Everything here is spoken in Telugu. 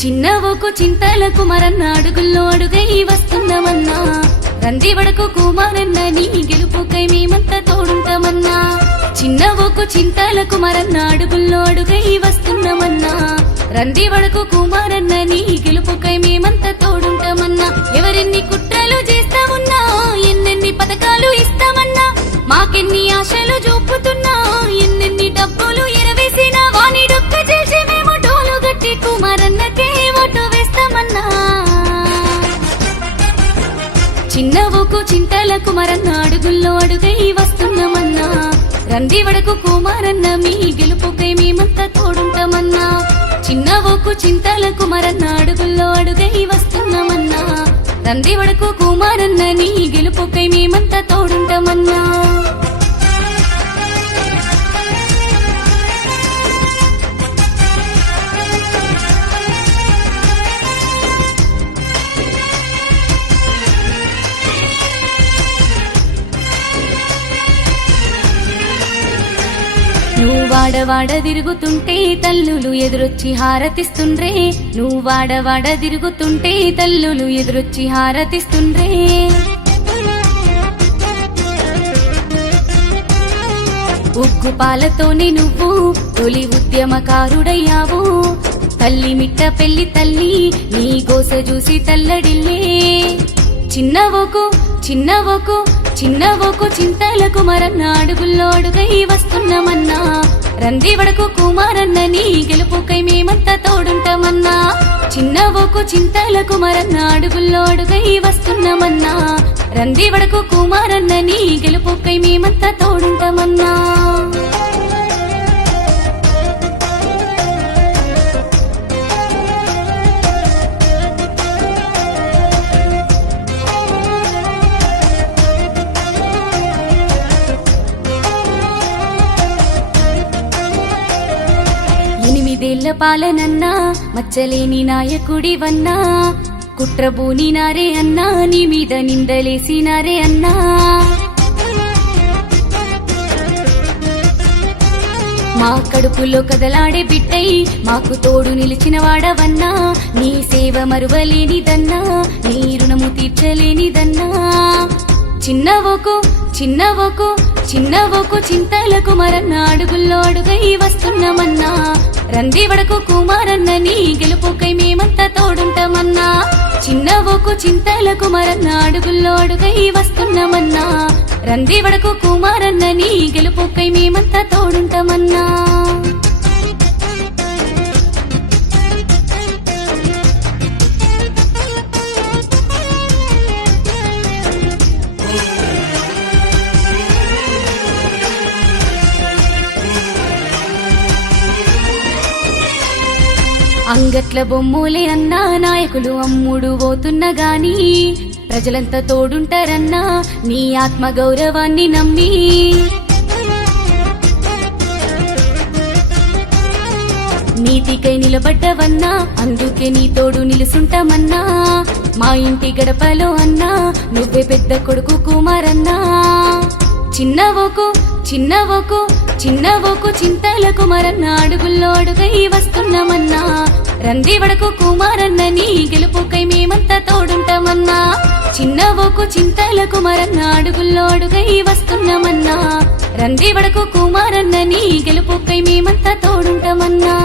చిన్నవోకు చింతల కుమారన్న అడుగుల్లో అడుగై వస్తున్నామన్నా, రంది వడకు కుమారన్న నీ గెలుపుకై మేమంతా తోడుంటామన్నా. చిన్నవోకు చింతల కుమారన్న అడుగుల్లో అడుగై వస్తున్నామన్నా, రంది వడకు కుమారన్న నీ గెలుపుకై మేమంతా తోడుంటామన్నా. ఎవరెన్ని కుట్రలు చేస్తామున్నా, ఎన్నెన్ని పథకాలు ఇస్తామన్నా, మాకెన్ని ఆశలు చూపుతున్నా, ఎన్నెన్ని డబ్బులు ఎరవేసినా వాణి డొక్క చేసి మేము డోలు గట్టి కుమారన్నకే ఓటు వేస్తామన్నా. చిన్నవోకు చింతల కుమారన్న అడుగుల్లో అడుగై వస్తున్నామన్నా, రంది వడకు కుమారన్న మీ గెలుపుకై మేమంతా తోడుంటామన్నా. చిన్నవోకు చింతల కుమారన్న అడుగుల్లో అడుగై వస్తున్నామన్నా, రంది వడకు కుమారన్న నీ గెలుపుకై మేమంతా తోడుంటామన్నా. నువ్వు వాడవాడ తిరుగుతుంటే తల్లులు ఎదురొచ్చి హారతిస్తుండ్రే, నువ్వు వాడవాడ తిరుగుతుంటే తల్లులు ఎదురొచ్చి హారతిస్తుండ్రే. ఉగ్గు పాలతోనే నువ్వు తొలి ఉద్యమకారుడయ్యావు, తల్లి మిట్ట పెళ్లి తల్లి నీ గోస చూసి తల్లడిల్లే. చిన్నవోకు చిన్నవోకు చిన్నవోకు చింతల కుమారన్న అడుగుల్లో అడుగై వస్తున్నామన్నా, రంది వడకు కుమారన్న నీ గెలుపుకై మేమంతా తోడుంటామన్నా. చిన్నవోకు చింతల కుమారన్న అడుగుల్లో అడుగై వస్తున్నామన్నా, రంది వడకు కుమారన్న నీ గెలుపుకై మేమంతా తోడుంటామన్నా. ఎనిమిదేళ్ల పాలనన్నా మచ్చలేని నాయకుడివన్నా, కుట్రబూనినారే అన్నా నీ మీద నిందలేసినారే అన్నా. మా కడుపులో కదలాడే బిడ్డై మాకు తోడు నిలిచిన వాడవన్నా, నీ సేవ మరువలేనిదన్నా, నీ రుణము తీర్చలేనిదన్నా. చిన్నవోకు చిన్నవోకు చిన్నవోకు చింతల కుమారన్న అడుగుల్లో అడుగై వస్తున్నామన్నా, రంది వడకు కుమారన్న నీ గెలుపుకై మేమంతా తోడుంటామన్నా. చిన్నవోకు చింతల కుమారన్న అడుగుల్లో అడుగై వస్తున్నామన్నా, రంది వడకు కుమారన్న నీ గెలుపుకై మేమంతా తోడుంటామన్నా. అంగట్ల బొమ్ములే అన్నా నాయకులు అమ్ముడు పోతున్నా గాని, ప్రజలంతా తోడుంటారన్నా నీ ఆత్మ గౌరవాన్ని నమ్మి. నీతికై నిలబడ్డవన్నా అందుకే నీ తోడు నిలుసుంటామన్నా, మా ఇంటి గడపలో అన్నా నువ్వే పెద్ద కొడుకు కుమారన్నా. చిన్నవోకు చిన్నవోకు చిన్నవోకు చింతల కుమారన్న అడుగుల్లో అడుగై వస్తున్నామన్నా, రంది వడకు కుమారన్న నీ గెలుపుకై మేమంతా తోడుంటామన్నా. చిన్నవోకు చింతల కుమారన్న అడుగుల్లో అడుగై వస్తున్నామన్నా, రంది వడకు కుమారన్న నీ గెలుపుకై మేమంతా తోడుంటామన్నా.